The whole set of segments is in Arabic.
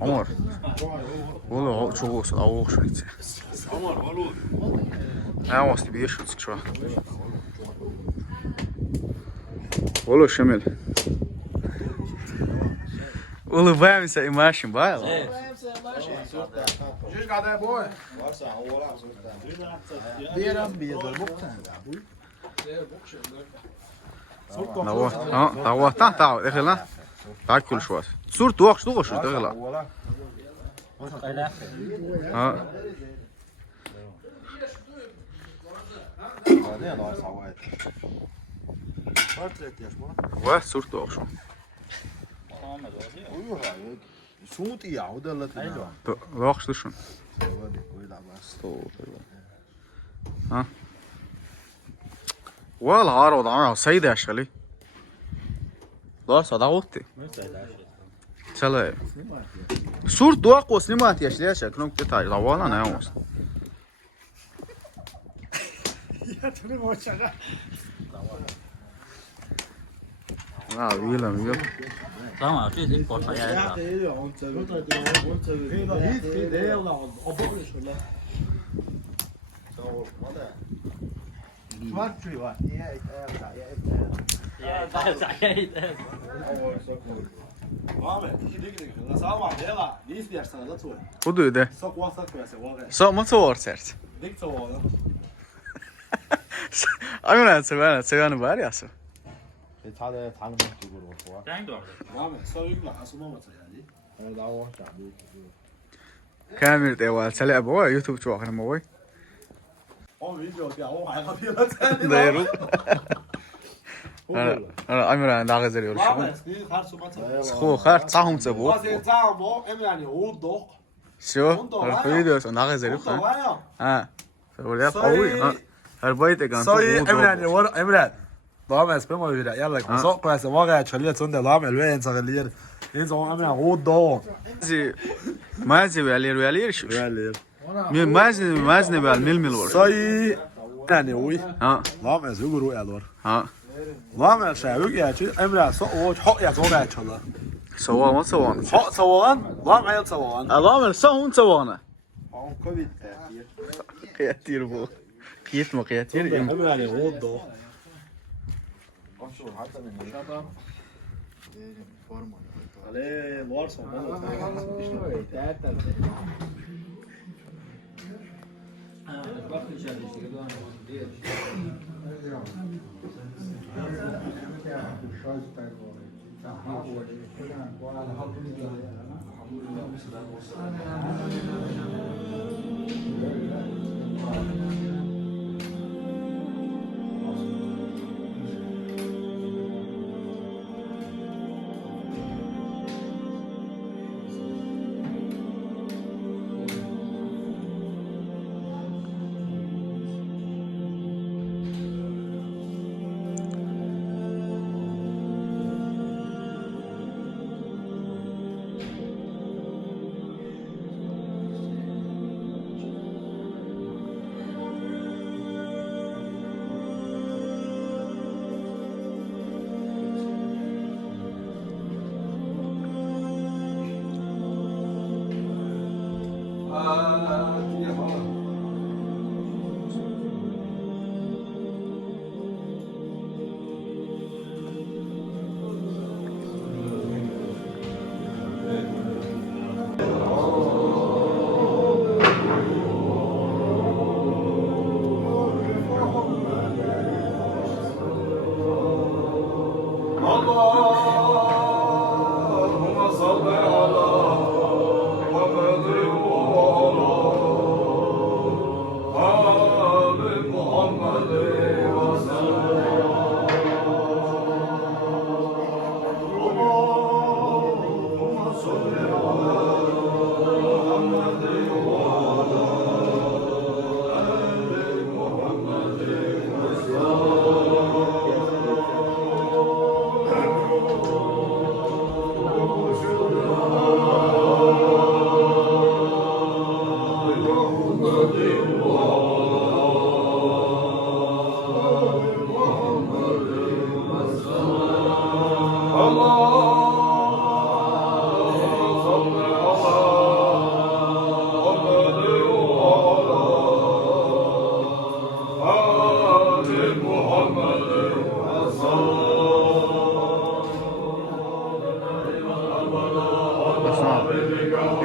Amor. Valla çok olsun. Avuk şunu içe. Ne olsun bir yaşıyoruz şu an. Valla Şemil. Valla bayağı mesela imajın bayağı. Just got that boy. Davatan tav دخلنا تعال كل شوي صور توقش دخلا ها صور توقش توقش شون ها والله عارض عارض سيدة أشغلي لا صدقتي سلام صورة دوق وسنيمات يا شليش كنوك تتاي طوالا ناوس لا ويلا Tamam, det är gott att göra. Vad du det? Så man så sert. 아니면 제가 말이 왔어. كامل ده سلام بوا يوتيوب شو اخر موي دايرو انا امر ناغزر يقول شو خار صاهم تبو شو الفيديو ناغزر ها ولا قوي ها البيت كان صاي امران ور امران ضام اسمه ولا يلا سوق كويس واقع تشليه صند ضام الوين صغير ينزل امران غود مازي ويالير شو مين مازني بالململ ور صاي يعني وي ها ضام از يقولوا يا لور ها ضام شاوي يا شي امران سوق حق يا زوجة تشلا سوا ما سوان حق سوان ضام عيل سوان الله سوون سوانا كوفيد قياتير بو قيت ما قياتير امران غود عليه الورصة اللهم صل على محمد وعلى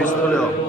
بسم الله.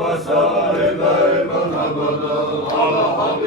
وسار دائما أبدا على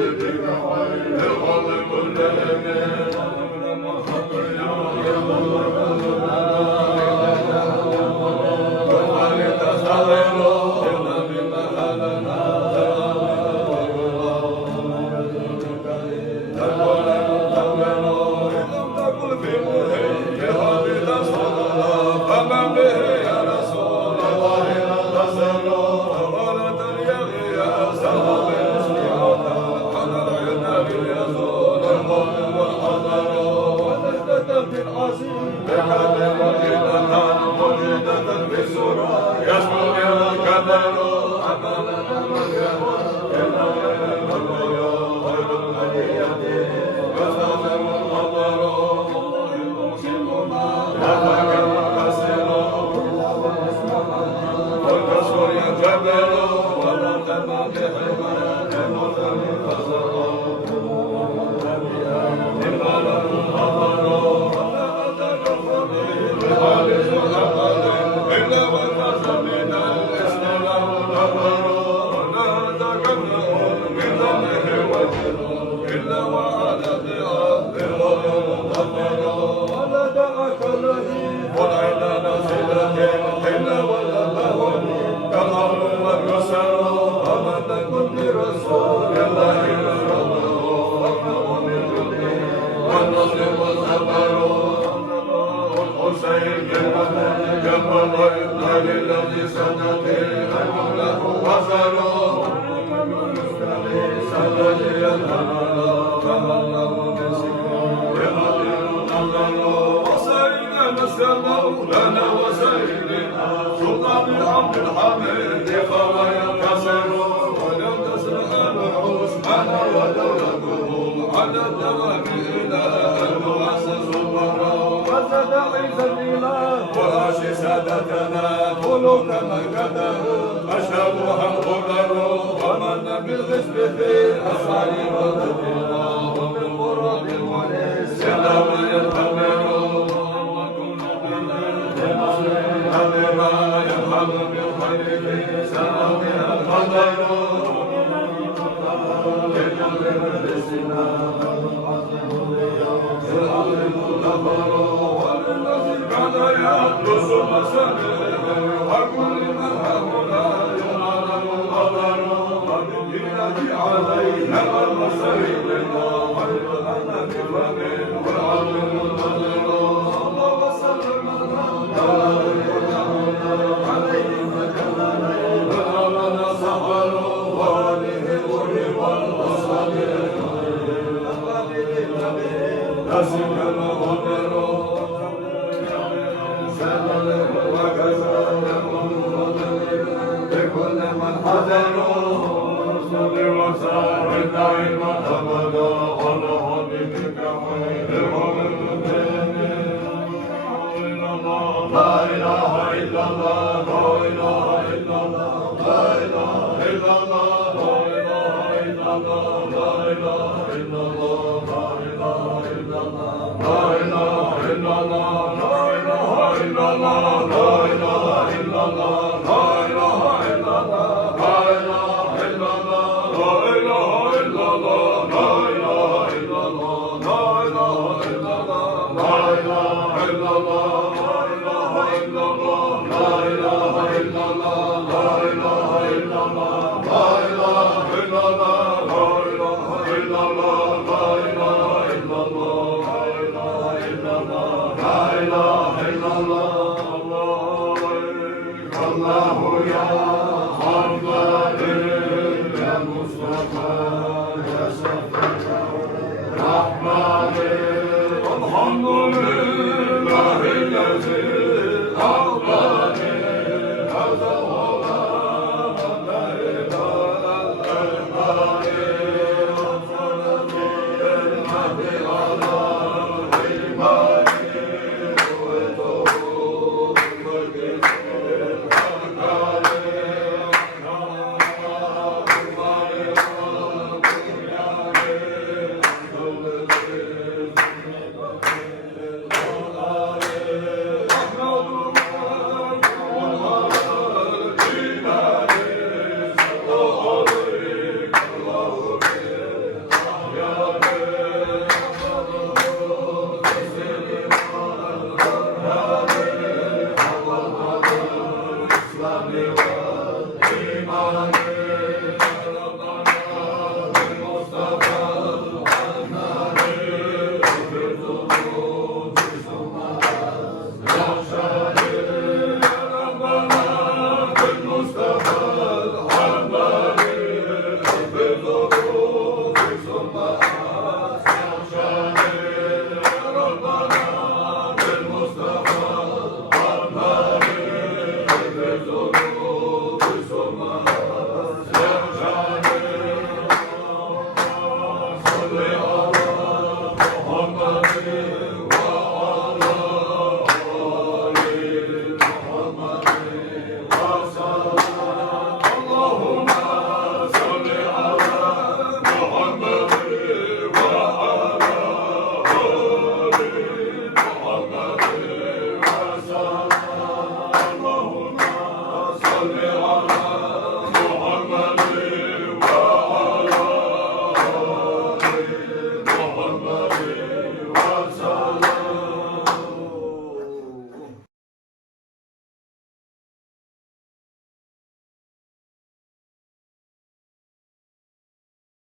Hallelujah.